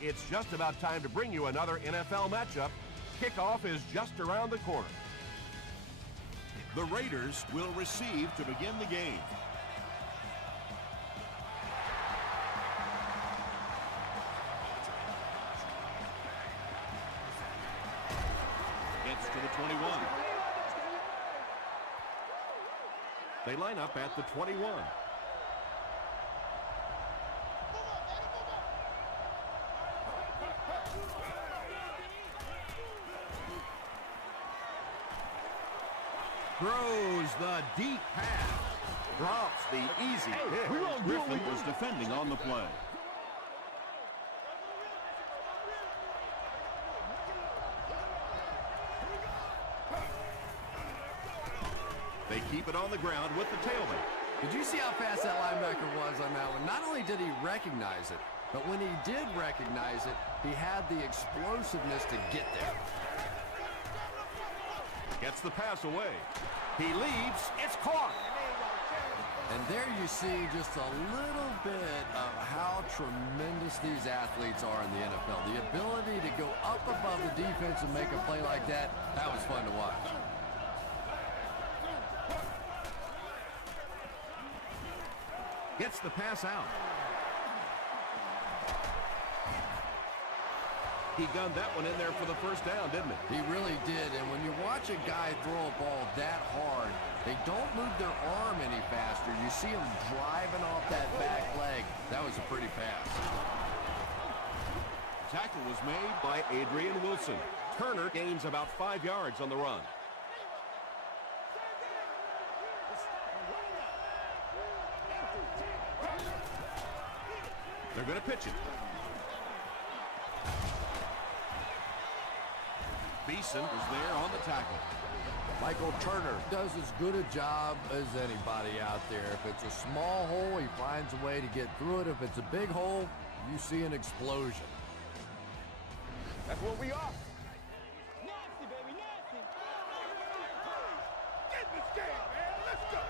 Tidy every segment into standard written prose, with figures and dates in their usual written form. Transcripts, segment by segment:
It's just about time to bring you another NFL matchup. Kickoff is just around the corner. The Raiders will receive to begin the game. Gets to the 21. They line up at the 21. Throws the deep pass. Drops the easy pick. Griffin was defending on the play. They keep it on the ground with the tailback. Did you see how fast that linebacker was on that one? Not only did he recognize it, but when he did recognize it, he had the explosiveness to get there. Gets the pass away. He leaps. It's caught. And there you see just a little bit of how tremendous these athletes are in the NFL. The ability to go up above the defense and make a play like that, that was fun to watch. Gets the pass out. He gunned that one in there for the first down, didn't he? He really did, and when you watch a guy throw a ball that hard, they don't move their arm any faster. You see him driving off that back leg. That was a pretty pass. Tackle was made by Adrian Wilson. Turner gains about 5 yards on the run. They're going to pitch it. Beeson is there on the tackle. Michael Turner does as good a job as anybody out there. If it's a small hole, he finds a way to get through it. If it's a big hole, you see an explosion. That's what we are. Nasty, baby, nasty. Get in this game, man. Let's go.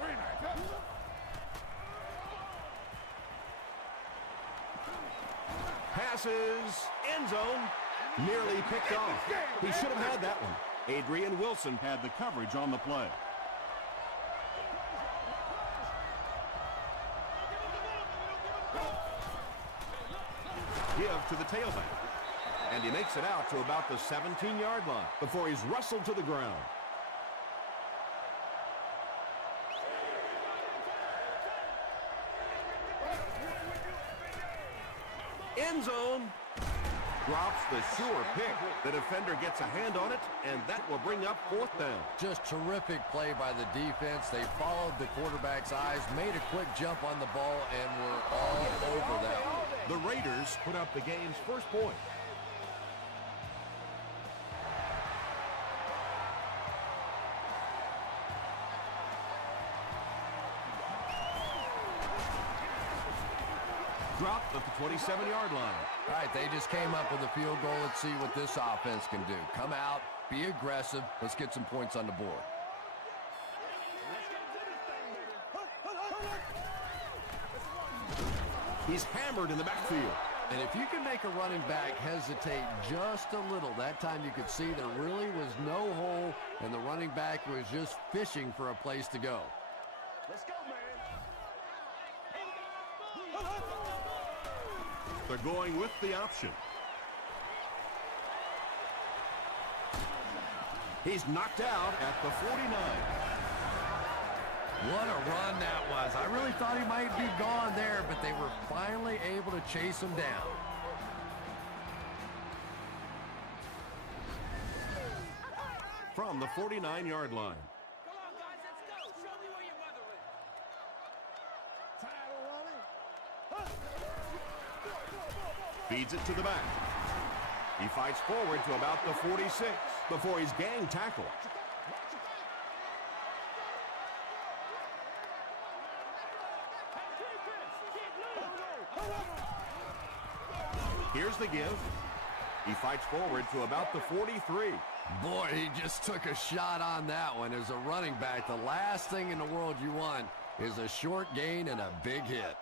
Very nice, huh? Passes, end zone, nearly picked off. He should have had that one. Adrian Wilson Had the coverage on the play. give to the tailback. And he makes it out to about the 17-yard line before he's wrestled to the ground. End zone. Drops the sure pick. The defender gets a hand on it, and that will bring up fourth down. Just terrific play by the defense. They followed the quarterback's eyes, made a quick jump on the ball, and were all over that one. The Raiders put up the game's first point. Dropped at the 27-yard line. All right, they just came up with a field goal. Let's see what this offense can do. Come out, be aggressive. Let's get some points on the board. He's hammered in the backfield. And if you can make a running back hesitate just a little, that time you could see there really was no hole, and the running back was just fishing for a place to go. Let's go, man. They're going with the option. He's knocked out at the 49. What a run that was. I really thought he might be gone there, but they were finally able to chase him down. From the 49-yard line. Come on, guys, let's go. Show me where your mother is. Tired of running? Feeds it to the back. He fights forward to about the 46 before he's gang tackled. Here's the give. He fights forward to about the 43. Boy, he just took a shot on that one. As a running back, the last thing in the world you want is a short gain and a big hit.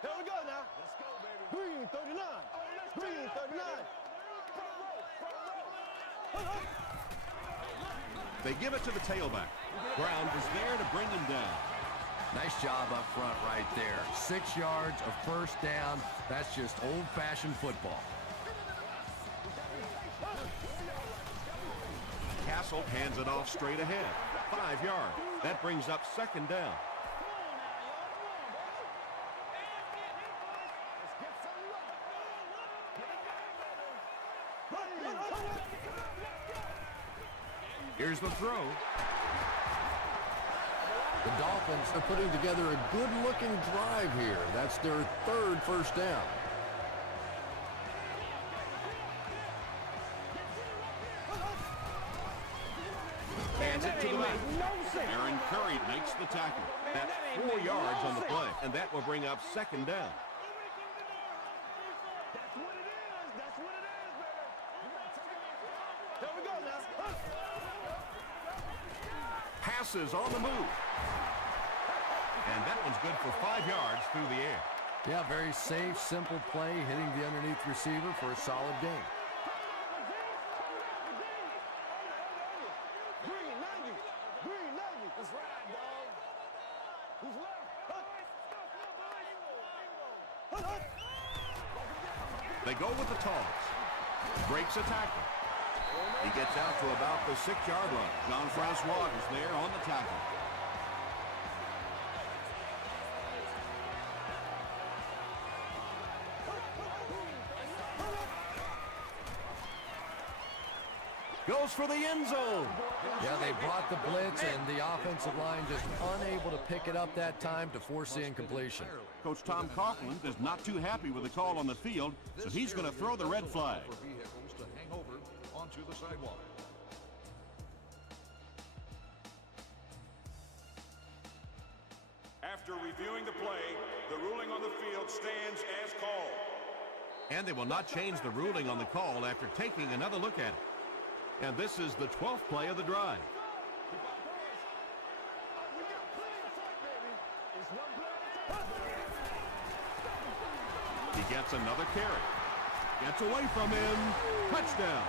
Here we go now. Let's go, baby. Green 39. Green 39. They give it to the tailback. Brown is there to bring him down. Nice job up front right there. 6 yards of first down. That's just old-fashioned football. Castle hands it off straight ahead. 5 yards. That brings up second down. Here's the throw. The Dolphins are putting together a good-looking drive here. That's their 3rd first down. Hands it to the back. Aaron Curry makes the tackle. That's 4 yards on the play, and that will bring up second down. That's what it is. That's what it is, baby. Here we go now. Passes on the move. And that one's good for 5 yards through the air. Yeah, very safe, simple play, hitting the underneath receiver for a solid gain. Green 90. Green 90. That's right, dog. Who's left? They go with the toss. Breaks a tackle. He gets out to about the 6-yard line. Jean-Francois is there on the tackle. Goes for the end zone. Yeah, they brought the blitz, and the offensive line just unable to pick it up that time to force the incompletion. Coach Tom Coughlin is not too happy with the call on the field, so he's going to throw the red flag. For vehicles to hang over onto the sidewalk. After reviewing the play, the ruling on the field stands as called. And they will not change the ruling on the call after taking another look at it. And this is the 12th play of the drive. He gets another carry. Gets away from him. Touchdown.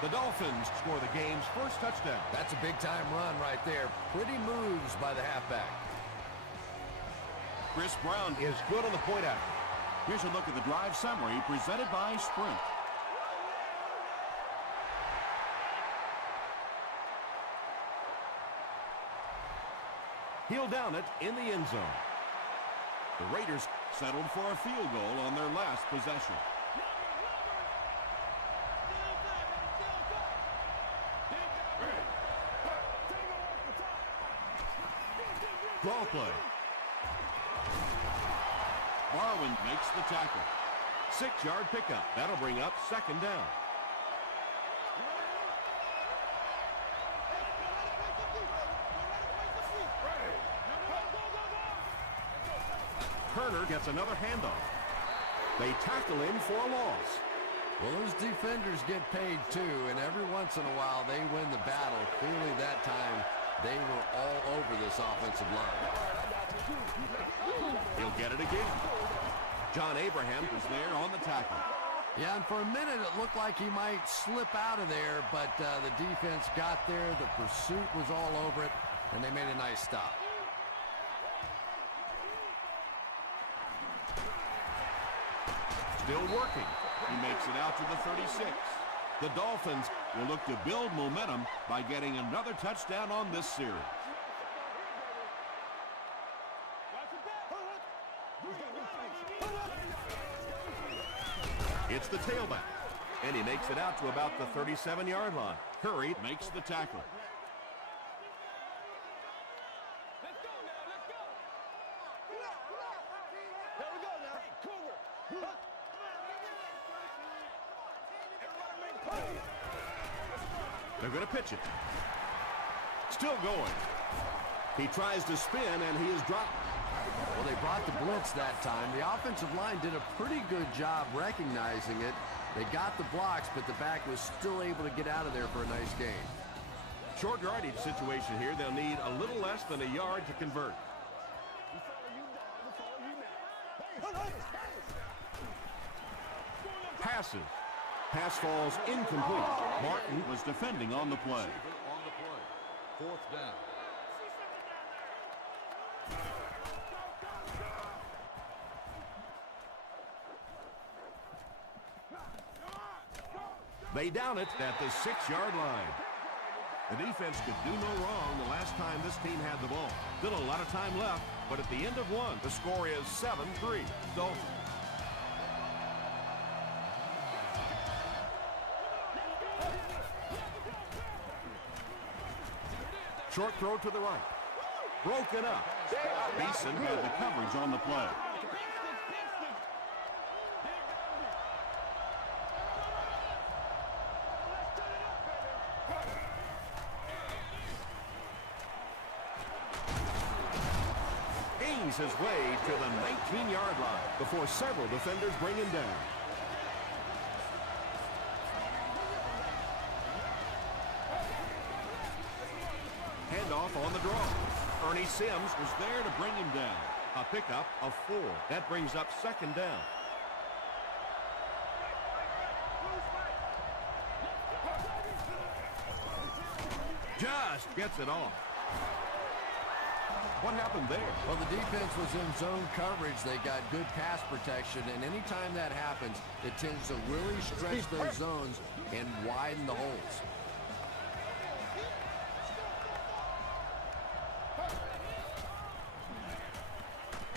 The Dolphins score the game's first touchdown. That's a big-time run right there. Pretty moves by the halfback. Chris Brown is good on the point after. Here's a look at the drive summary presented by Sprint. He'll down it in the end zone. The Raiders settled for a field goal on their last possession. Draw play. Barwin makes the tackle. 6-yard pickup. That'll bring up second down. Turner gets another handoff. They tackle him for a loss. Well, those defenders get paid too, and every once in a while they win the battle. Clearly that time they were all over this offensive line. He'll get it again. John Abraham is there on the tackle. Yeah, and for a minute it looked like he might slip out of there, but the defense got there. The pursuit was all over it, and they made a nice stop. Still working. He makes it out to the 36. The Dolphins will look to build momentum by getting another touchdown on this series. It's the tailback, and he makes it out to about the 37-yard line. Curry makes the tackle. Let's go now. Let's go. Here we go now. Hey, Cougar. They're going to pitch it. Still going. He tries to spin, and he is dropped. Well, they brought the blitz that time. The offensive line did a pretty good job recognizing it. They got the blocks, but the back was still able to get out of there for a nice gain. Short yardage situation here. They'll need a little less than a yard to convert. Passes. Pass falls incomplete. Martin was defending on the play. On the play. Fourth down. They down it at the 6-yard line. The defense could do no wrong the last time this team had the ball. Still a lot of time left, but at the end of one, the score is 7-3. Dolphins. Short throw to the right. Broken up. Mason had the coverage on the play. Gains his way to the 19-yard line before several defenders bring him down. Handoff on the draw. Ernie Sims was there to bring him down. A pickup of 4. That brings up second down. Just gets it off. What happened there? Well, the defense was in zone coverage. They got good pass protection, and anytime that happens, it tends to really stretch those zones and widen the holes.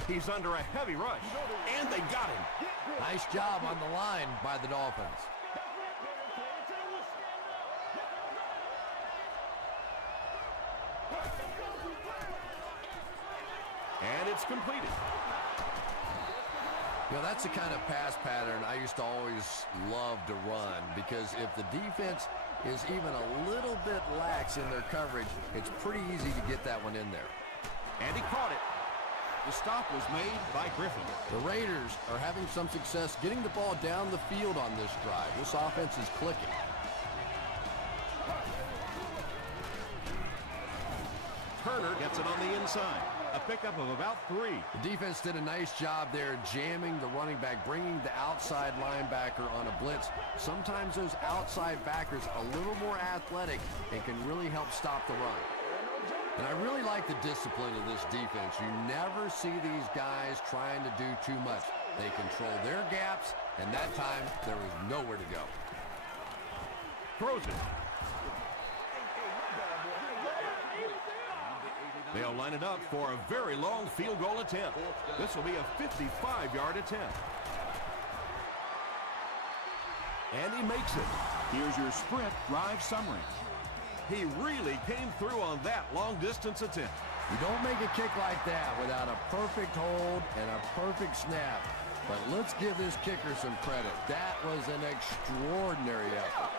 He's under a heavy rush, and they got him. Nice job on the line by the Dolphins. And it's completed. You know, that's the kind of pass pattern I used to always love to run, because if the defense is even a little bit lax in their coverage, it's pretty easy to get that one in there. And he caught it. The stop was made by Griffin. The Raiders are having some success getting the ball down the field on this drive. This offense is clicking. Turner gets it on the inside. A pickup of about 3. The defense did a nice job there jamming the running back, bringing the outside linebacker on a blitz. Sometimes those outside backers a little more athletic and can really help stop the run. And I really like the discipline of this defense. You never see these guys trying to do too much. They control their gaps, and that time there was nowhere to go. Throws it. They'll line it up for a very long field goal attempt. This will be a 55-yard attempt. And he makes it. Here's your sprint drive summary. He really came through on that long-distance attempt. You don't make a kick like that without a perfect hold and a perfect snap. But let's give this kicker some credit. That was an extraordinary effort.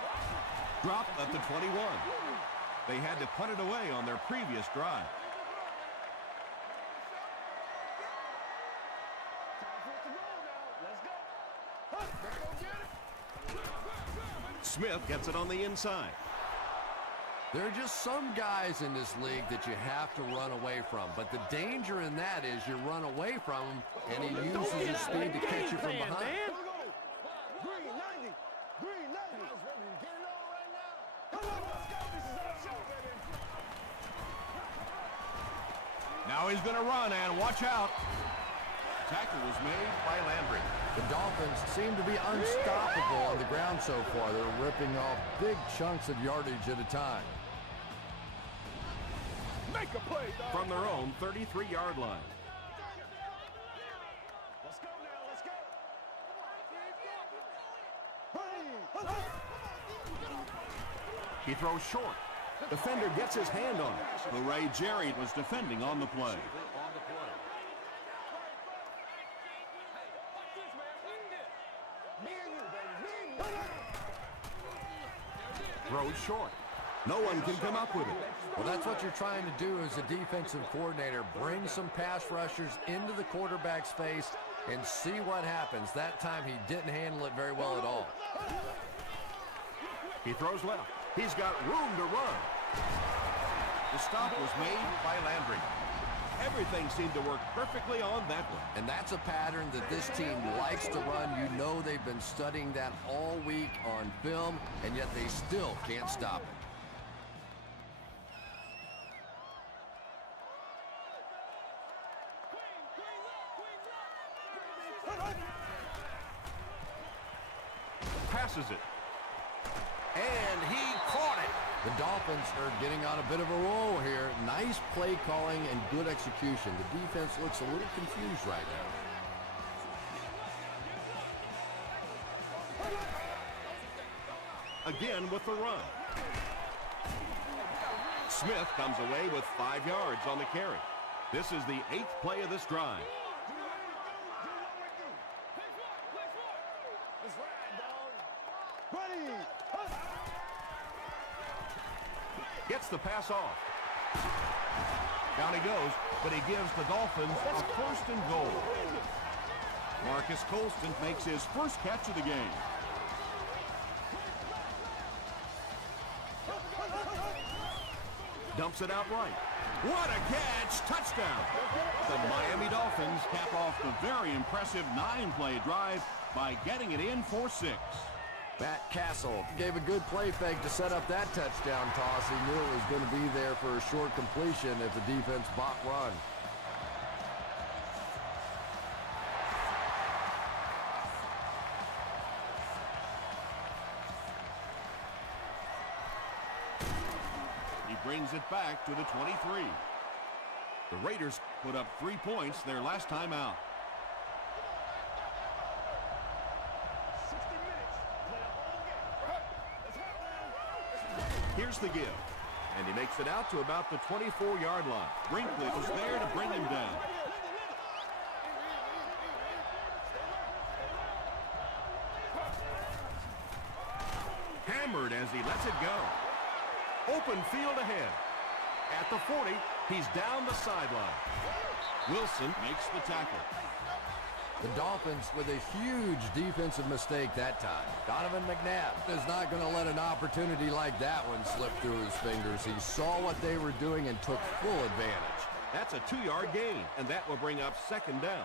Dropped at the 21. They had to punt it away on their previous drive. Smith gets it on the inside. There are just some guys in this league that you have to run away from. But the danger in that is you run away from him, and he uses his speed to catch you from behind. Green 90. Green 90. Get it on right now. Come on, let's go. This is our show, baby. Now he's going to run, and watch out. Tackle was made by Landry. The Dolphins seem to be unstoppable on the ground so far. They're ripping off big chunks of yardage at a time. Make a play, dog. From their own 33-yard line. Let's go now. Let's go. He throws short. Defender gets his hand on it. Ray Jerry was defending on the play. Throws short. No one can come up with it. Well, that's what you're trying to do as a defensive coordinator. Bring some pass rushers into the quarterback's face and see what happens. That time he didn't handle it very well at all. He throws left. He's got room to run. The stop was made by Landry. Everything seemed to work perfectly on that one. And that's a pattern that this team likes to run. You know they've been studying that all week on film, and yet they still can't stop it. Passes it. And he caught it. The Dolphins are getting on a bit of a roll here. Nice play calling and good execution. The defense looks a little confused right now. Again with the run. Smith comes away with 5 yards on the carry. This is the 8th play of this drive. Gets the pass off. Down he goes, but he gives the Dolphins a 1st and goal. Marcus Colston makes his first catch of the game. Dumps it out right. What a catch! Touchdown! The Miami Dolphins cap off the very impressive 9-play drive by getting it in for 6. Matt Castle gave a good play fake to set up that touchdown toss. He knew it was going to be there for a short completion if the defense bought run. He brings it back to the 23. The Raiders put up 3 points their last time out. Here's the give, and he makes it out to about the 24-yard line. Brinkley was there to bring him down. Hammered as he lets it go. Open field ahead. At the 40, he's down the sideline. Wilson makes the tackle. The Dolphins with a huge defensive mistake that time. Donovan McNabb is not going to let an opportunity like that one slip through his fingers. He saw what they were doing and took full advantage. That's a 2-yard gain, and that will bring up 2nd down.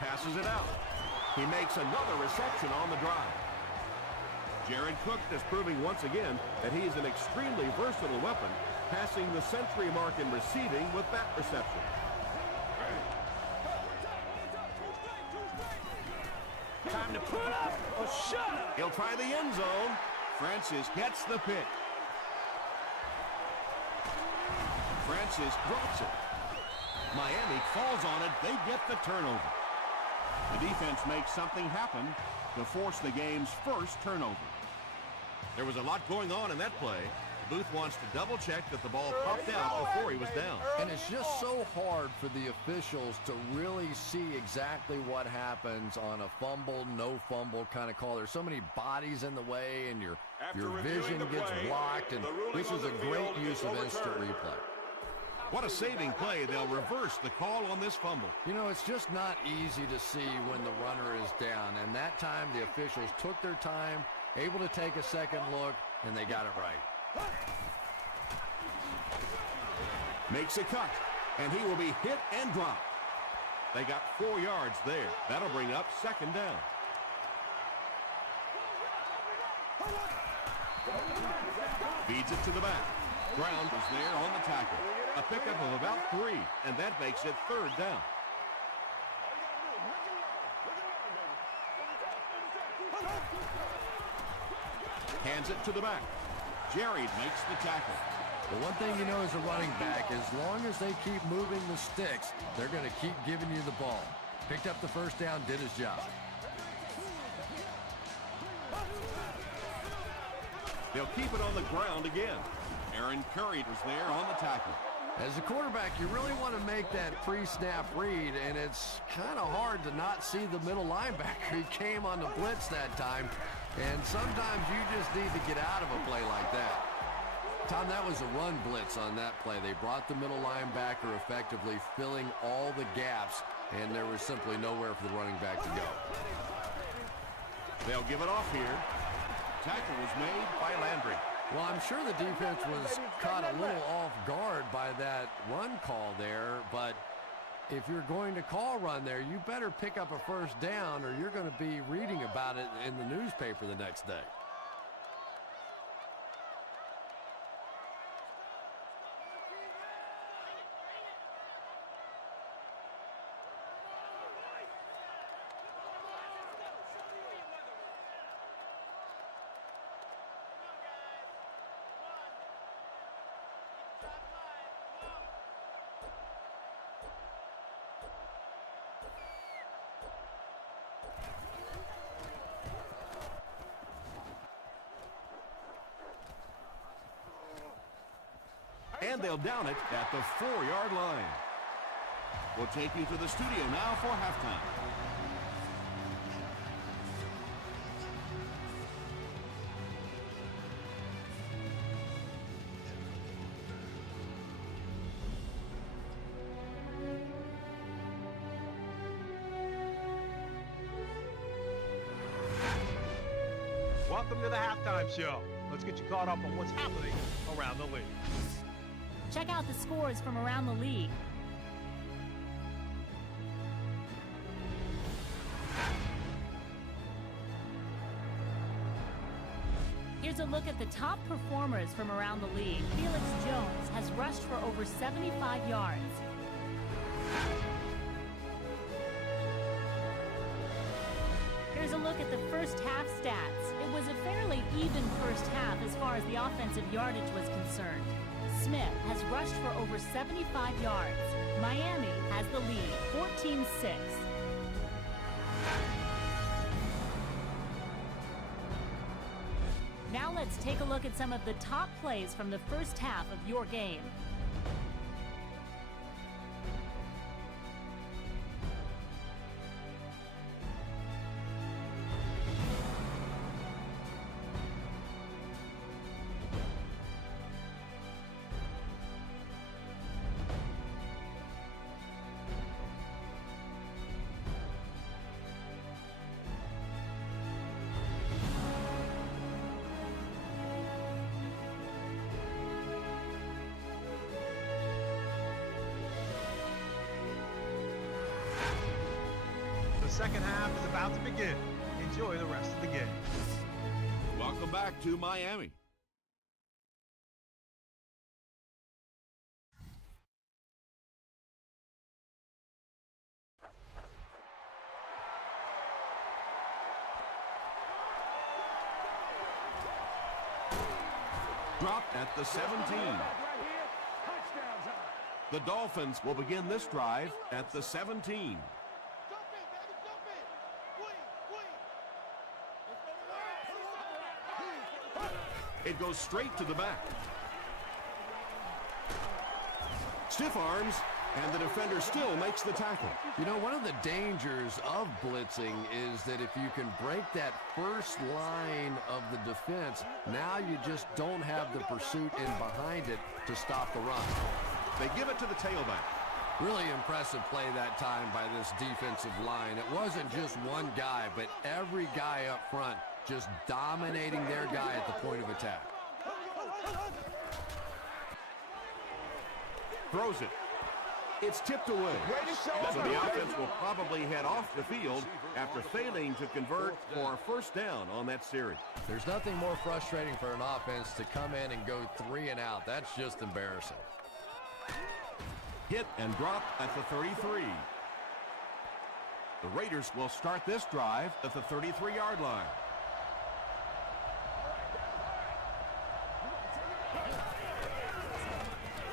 Passes it out. He makes another reception on the drive. Jared Cook is proving once again that he's an extremely versatile weapon, passing the century mark in receiving with that reception. Time to put up or shut up. He'll try the end zone. Francis gets the pick. Francis drops it. Miami falls on it. They get the turnover. The defense makes something happen to force the game's first turnover. There was a lot going on in that play. Booth wants to double-check that the ball popped out before he was down. And it's just so hard for the officials to really see exactly what happens on a fumble, no fumble kind of call. There's so many bodies in the way, and your vision gets blocked, and this is a great use of instant replay. What a saving play. They'll reverse the call on this fumble. You know, it's just not easy to see when the runner is down, and that time the officials took their time, able to take a second look, and they got it right. Makes a cut, and he will be hit and dropped. They got 4 yards there. That'll bring up 2nd down. Feeds it to the back. Brown was there on the tackle. A pickup of about 3, and that makes it 3rd down. Hands it to the back. Jerry makes the tackle. The one thing you know as a running back, as long as they keep moving the sticks, they're going to keep giving you the ball. Picked up the 1st down, did his job. They'll keep it on the ground again. Aaron Curry was there on the tackle. As a quarterback, you really want to make that pre-snap read, and it's kind of hard to not see the middle linebacker. He came on the blitz that time, and sometimes you just need to get out of a play like that. Tom, that was a run blitz on that play. They brought the middle linebacker effectively, filling all the gaps, and there was simply nowhere for the running back to go. They'll give it off here. Tackle was made by Landry. Well, I'm sure the defense was caught a little off guard by that run call there, but if you're going to call run there, you better pick up a first down or you're going to be reading about it in the newspaper the next day. And they'll down it at the 4-yard line. We'll take you to the studio now for halftime. Welcome to the halftime show. Let's get you caught up on what's happening around the league. Check out the scores from around the league. Here's a look at the top performers from around the league. Felix Jones has rushed for over 75 yards. Here's a look at the first half stats. It was a fairly even first half as far as the offensive yardage was concerned. Smith has rushed for over 75 yards. Miami has the lead, 14-6. Now let's take a look at some of the top plays from the first half of your game. The second half is about to begin. Enjoy the rest of the game. Welcome back to Miami. Dropped at the 17. The Dolphins will begin this drive at the 17. It goes straight to the back. Stiff arms, and the defender still makes the tackle. You know, one of the dangers of blitzing is that if you can break that first line of the defense, now you just don't have the pursuit in behind it to stop the run. They give it to the tailback. Really impressive play that time by this defensive line. It wasn't just one guy, but every guy up front just dominating their guy at the point of attack. Throws it. It's tipped away. So the offense will probably head off the field after failing to convert for a first down on that series. There's nothing more frustrating for an offense to come in and go 3 and out. That's just embarrassing. Hit and drop at the 33. The Raiders will start this drive at the 33-yard line.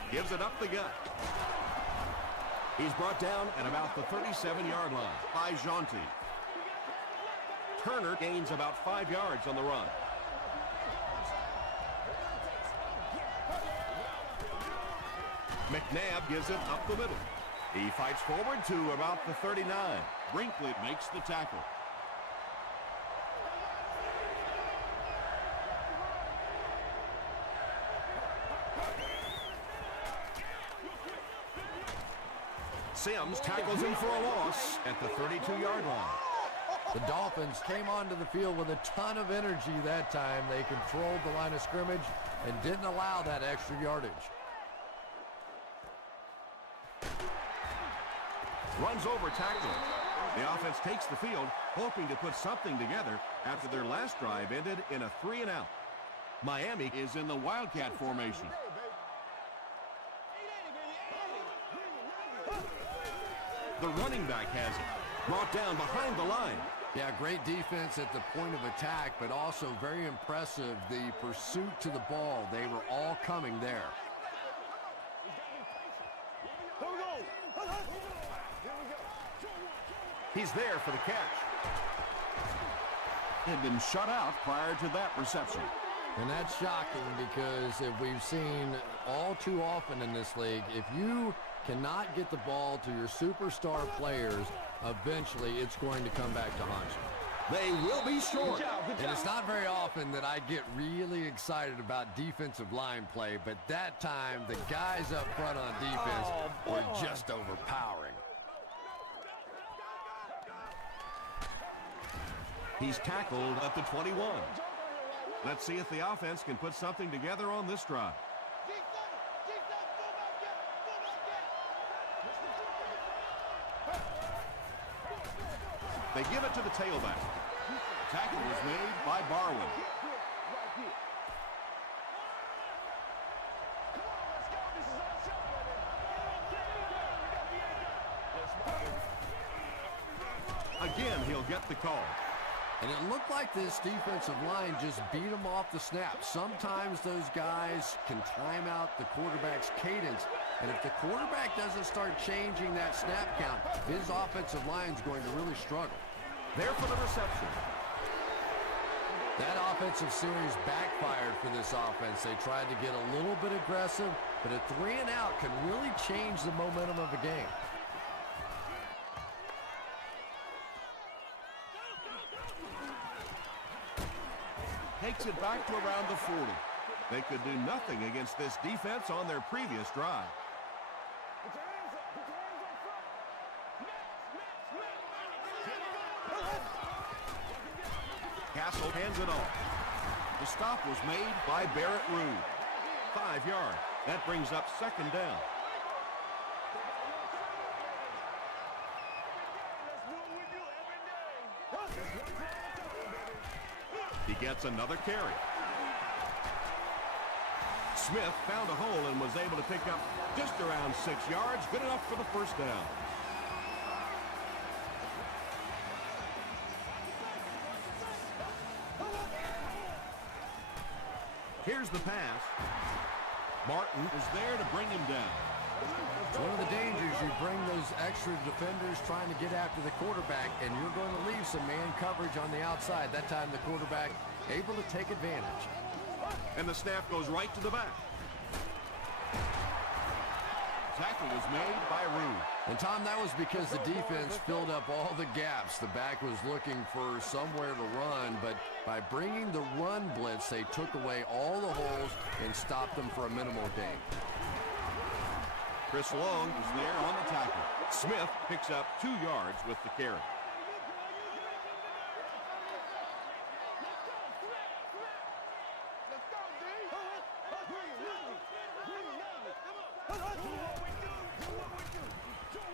Gives it up the gut. He's brought down at about the 37-yard line by Jonte. Turner gains about 5 yards on the run. McNabb gives it up the middle. He fights forward to about the 39. Brinkley makes the tackle. Sims tackles him for a loss at the 32-yard line. The Dolphins came onto the field with a ton of energy that time. They controlled the line of scrimmage and didn't allow that extra yardage. Runs over tackling. The offense takes the field, hoping to put something together after their last drive ended in a 3-and-out. Miami Is in the Wildcat formation. The running back has it. Brought down behind the line. Yeah, great defense at the point of attack, but also very impressive the pursuit to the ball. They were all coming there. He's there for the catch. Had been shut out prior to that reception. And that's shocking because if we've seen all too often in this league, if you cannot get the ball to your superstar players, eventually it's going to come back to haunt you. They will be short. And it's not very often that I get really excited about defensive line play, but that time the guys up front on defense were just overpowering. He's tackled at the 21. Let's see if the offense can put something together on this drive. They give it to the tailback. Tackle was made by Barwin. Again, he'll get the call. And it looked like this defensive line just beat them off the snap. Sometimes those guys can time out the quarterback's cadence. And if the quarterback doesn't start changing that snap count, his offensive line's going to really struggle. There for the reception. That offensive series backfired for this offense. They tried to get a little bit aggressive, but a 3-and-out can really change the momentum of a game. Takes it back to around the 40. They could do nothing against this defense on their previous drive. Castle hands it off. The stop was made By Barrett Rude. 5 yards. That brings up second down. He gets another carry. Smith found a hole and was able to pick up just around 6 yards. Good enough for the first down. Here's the pass. Martin was there to bring him down. It's one of the dangers. You bring those extra defenders trying to get after the quarterback, and you're going to leave some man coverage on the outside. That time the quarterback able to take advantage. And the snap goes right to the back. Tackle was made by Rude. And Tom, that was because the defense filled up all the gaps. The back was looking for somewhere to run, but by bringing the run blitz, they took away all the holes and stopped them for a minimal gain. Chris Long is there on the tackle. Smith picks up 2 yards with the carry.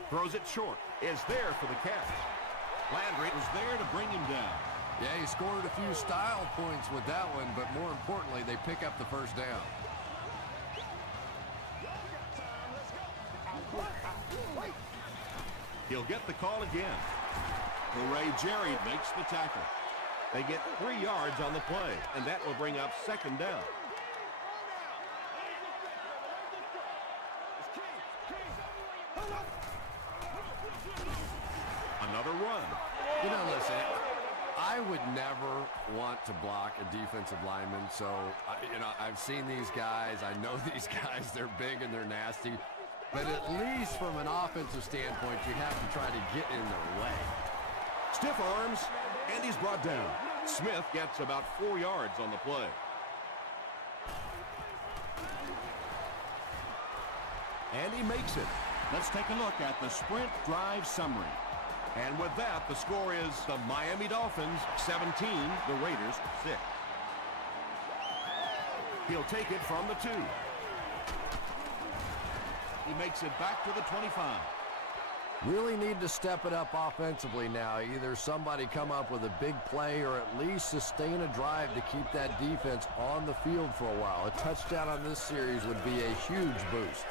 Throws it short. Is there for the catch. Landry was there to bring him down. Yeah, he scored a few style points with that one, but more importantly, they pick up the first down. He'll get the call again. Ray Jerry makes the tackle. They get 3 yards on the play, and that will bring up second down. Another run. You know, listen, I would never want to block a defensive lineman, so, I've seen these guys. I know these guys. They're big and they're nasty. But at least from an offensive standpoint, you have to try to get in their way. Stiff arms, and he's brought down. Smith gets about 4 yards on the play. And he makes it. Let's take a look at the sprint drive summary. And with that, the score is the Miami Dolphins 17, the Raiders 6. He'll take it from the 2. He makes it back to the 25. Really need to step it up offensively now. Either somebody come up with a big play or at least sustain a drive to keep that defense on the field for a while. A touchdown on this series would be a huge boost.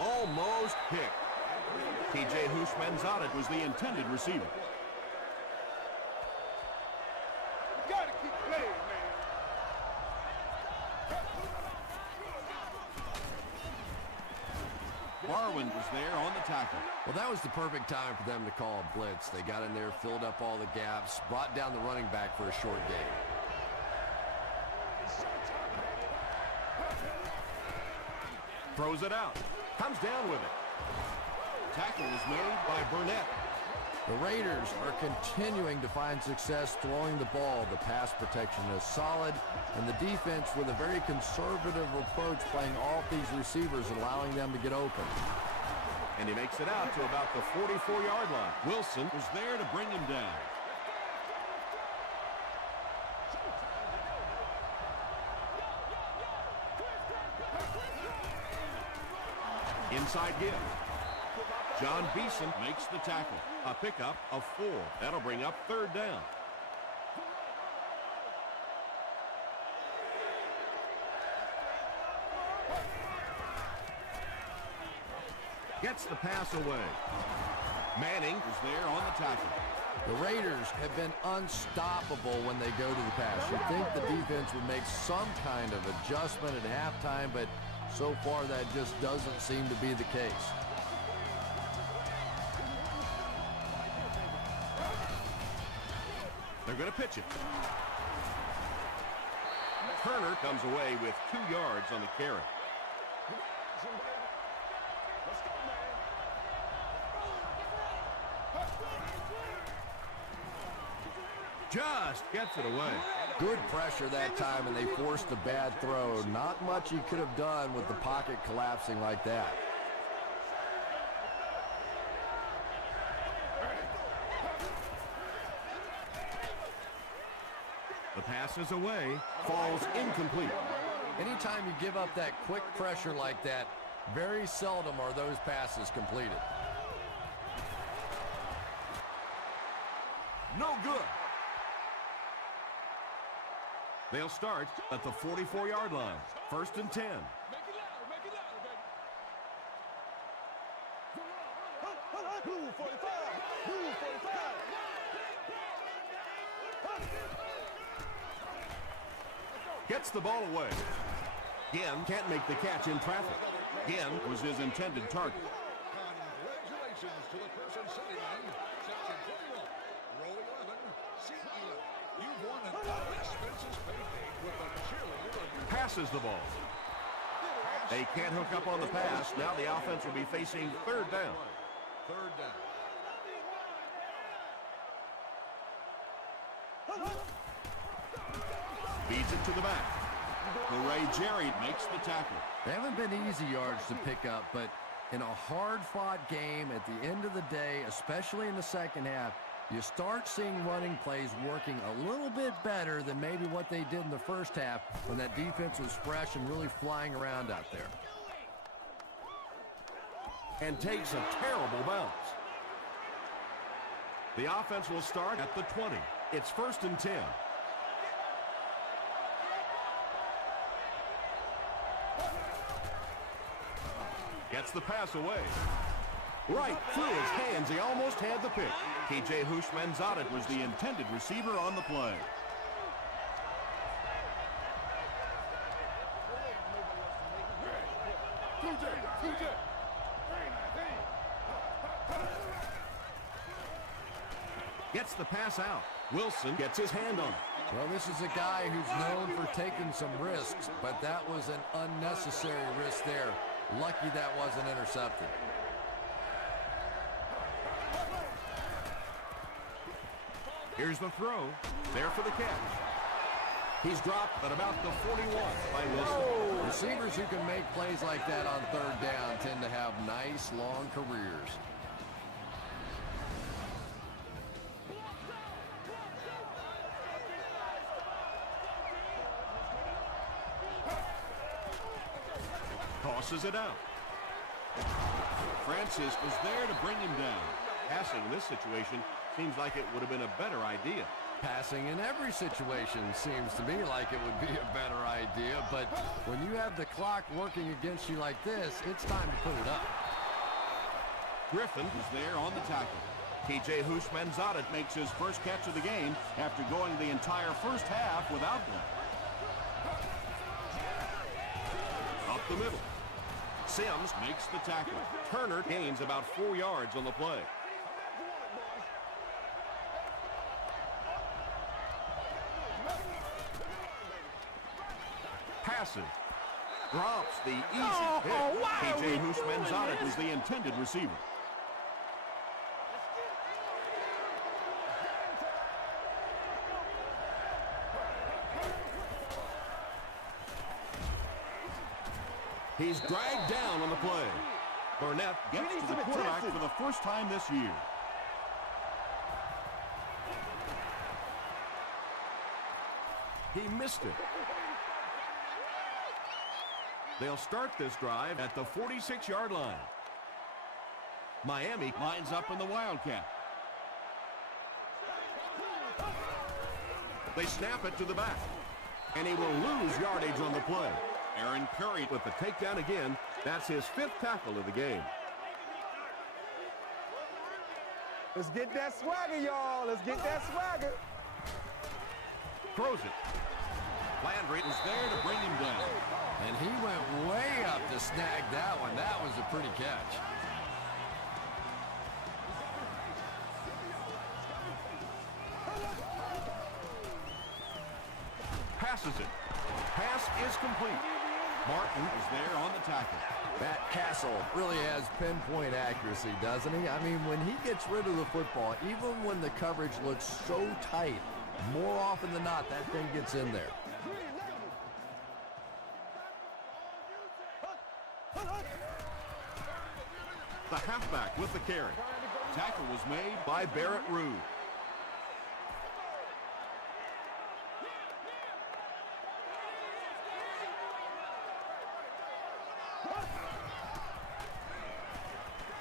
Almost picked. T.J. Houshmandzadeh was the intended receiver. You gotta keep playing, man. Barwin was there on the tackle. Well, that was the perfect time for them to call a blitz. They got in there, filled up all the gaps, brought down the running back for a short gain. Throws it out. Comes down with it. Tackle was made by Burnett. The Raiders are continuing to find success throwing the ball. The pass protection is solid, and the defense with a very conservative approach playing off these receivers, allowing them to get open. And he makes it out to about the 44-yard line. Wilson was there to bring him down. Inside give. John Beeson Makes the tackle. a pickup of 4. That'll bring up 3rd down. Gets the pass away. Manning Was there on the tackle. The Raiders have been unstoppable when they go to the pass. You'd think the defense would make some kind of adjustment at halftime, but so far that just doesn't seem to be the case. They're going to pitch it. Turner comes away with 2 yards on the carry. Just gets it away. Good pressure that time, and they forced a bad throw. Not much he could have done with the pocket collapsing like that. The pass is away. Falls incomplete. Anytime you give up that quick pressure like that, very seldom are those passes completed. No good. They'll start at the 44-yard line. 1st and 10. Make it louder, baby. Blue 45. Blue 45. Gets the ball away. Ginn can't make the catch in traffic. Ginn was his intended target. Congratulations to the person sitting in section 21, row 11, seat 11. You've won an all-expenses paid date with a cheerleader of your Passes the ball. They can't hook up on the pass. Now the offense will be facing 3rd down. 3rd down. Feeds it to the back. Ray Jerry makes the tackle. They haven't been easy yards to pick up, but in a hard-fought game at the end of the day, especially in the second half, you start seeing running plays working a little bit better than maybe what they did in the first half when that defense was fresh and really flying around out there. And takes a terrible bounce. The offense will start at the 20. It's 1st and 10. Gets the pass away. Right through his hands. He almost had the pick. T.J. Houshmandzadeh was the intended receiver on the play. Gets the pass out. Wilson gets his hand on it. Well, this is a guy who's known for taking some risks, but that was an unnecessary risk there. Lucky that wasn't intercepted. Here's the throw. There for the catch. He's dropped at about the 41 by Wilson. Receivers who can make plays like that on 3rd down tend to have nice, long careers. passes it out. Francis was there to bring him down. Passing in this situation seems like it would have been a better idea. Passing in every situation seems to me like it would be a better idea, but when you have the clock working against you like this, it's time to put it up. Griffin was there on the tackle. TJ Houshmandzadeh makes his first catch of the game after going the entire first half without one. Up the middle. Sims makes the tackle. Turner gains about 4 yards on the play. Passes. Drops the easy hit. TJ Houshmandzadeh was the intended receiver. He's dragged down on the play. Burnett gets to the quarterback for the first time this year. He missed it. They'll start this drive at the 46-yard line. Miami lines up in the Wildcat. They snap it to the back, and he will lose yardage on the play. Aaron Curry with the takedown again. That's his 5th tackle of the game. Let's get that swagger, y'all. Let's get that swagger. Throws it. Landry is there to bring him down. And he went way up to snag that one. That was a pretty catch. Passes it. Pass is complete. Martin is there on the tackle. Matt Castle really has pinpoint accuracy, doesn't he? I mean, when he gets rid of the football, even when the coverage looks so tight, more often than not, that thing gets in there. The halfback with the carry. Tackle was made by Barrett Ruud.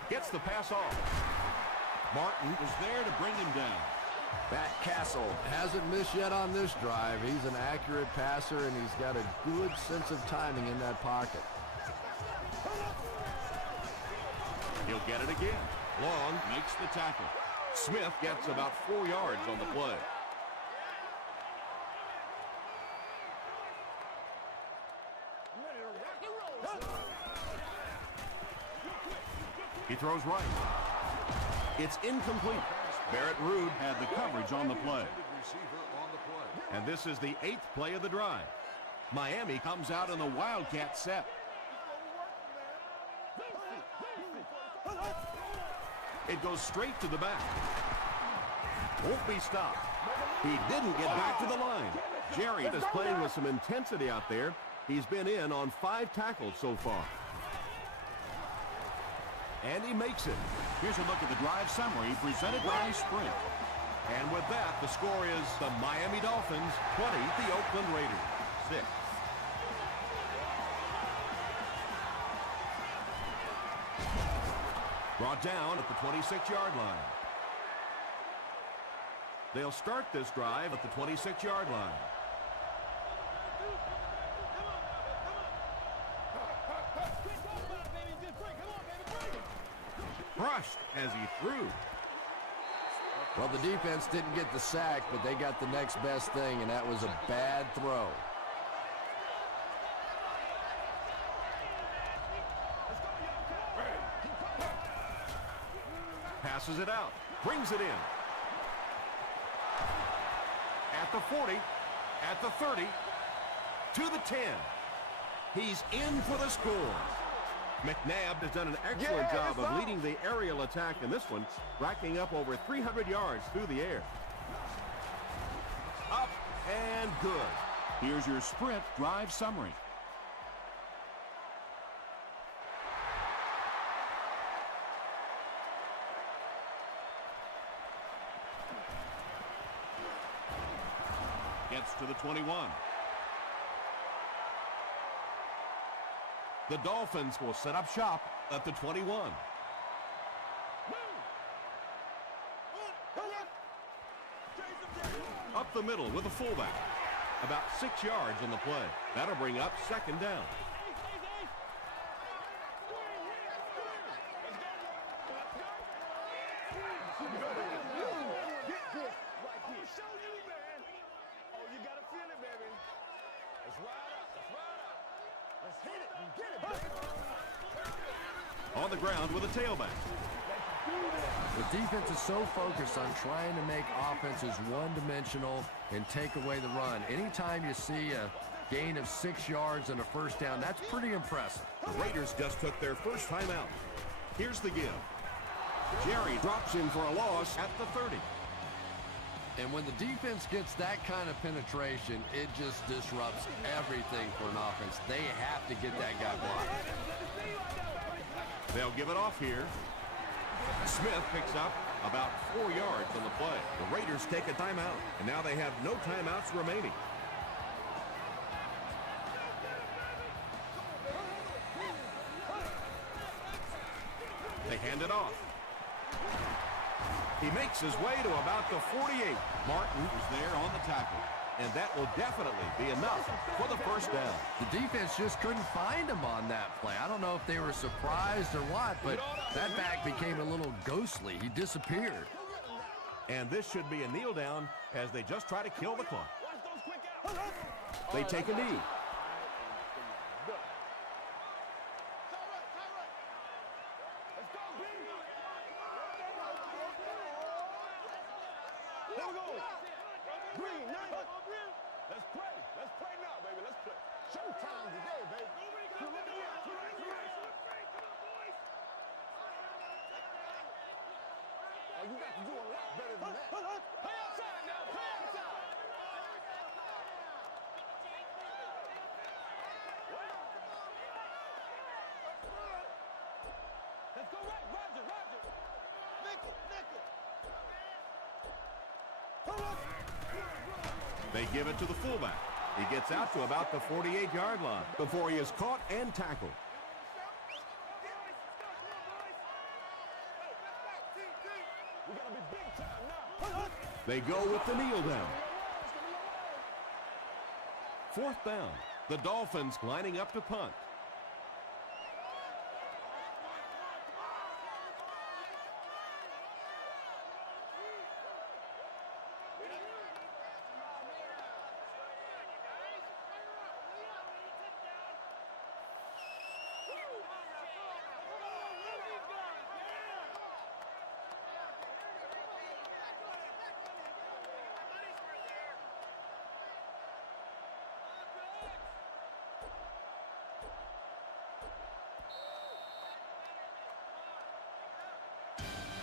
Gets the pass off. Martin was there to bring him down. Matt Castle hasn't missed yet on this drive. He's an accurate passer, and he's got a good sense of timing in that pocket. He'll get it again. Long makes the tackle. Smith gets about 4 yards on the play. He throws right. It's incomplete. Barrett Ruud had the coverage on the play. And this is the 8th play of the drive. Miami comes out in the Wildcat set. It goes straight to the back. Won't be stopped. He didn't get back to the line. Jerry is playing with some intensity out there. He's been in on 5 tackles so far. And he makes it. Here's a look at the drive summary presented by Sprint. And with that, the score is the Miami Dolphins 20, the Oakland Raiders 6. Brought down at the 26-yard line. They'll start this drive at the 26-yard line. Brushed as he threw. Well, the defense didn't get the sack, but they got the next best thing, and that was a bad throw. Passes it out. Brings it in. At the 40. At the 30. To the 10. He's in for the score. McNabb has done an excellent job of leading the aerial attack in this one, racking up over 300 yards through the air. Up and good. Here's your Sprint drive summary. Gets to the 21. The Dolphins will set up shop at the 21. Up the middle with a fullback. About 6 yards on the play. That'll bring up second down. On the ground with a tailback. The defense is so focused on trying to make offenses one-dimensional and take away the run. Anytime you see a gain of 6 yards and a first down, that's pretty impressive. The Raiders just took their first time out. Here's the give. Jerry drops in for a loss at the 30. And when the defense gets that kind of penetration, it just disrupts everything for an offense. They have to get that guy blocked. They'll give it off here. Smith picks up about 4 yards on the play. The Raiders take a timeout, and now they have no timeouts remaining. They hand it off. He makes his way to about the 48. Martin is there on the tackle, and that will definitely be enough for the first down. The defense just couldn't find him on that play. I don't know if they were surprised or what, but that back became a little ghostly. He disappeared. And this should be a kneel down as they just try to kill the clock. They take a knee. You got to do a lot better than that. Play outside now. Play outside. Let's go right. Roger. Nickel. They give it to the fullback. He gets out to about the 48-yard line before he is caught and tackled. They go with the kneel down. Fourth down. The Dolphins lining up to punt.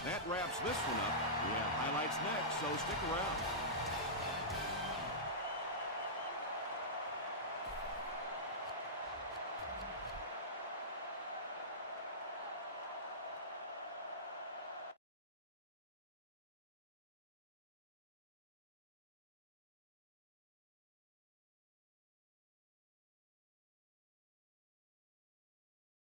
That wraps this one up. We have highlights next, so stick around.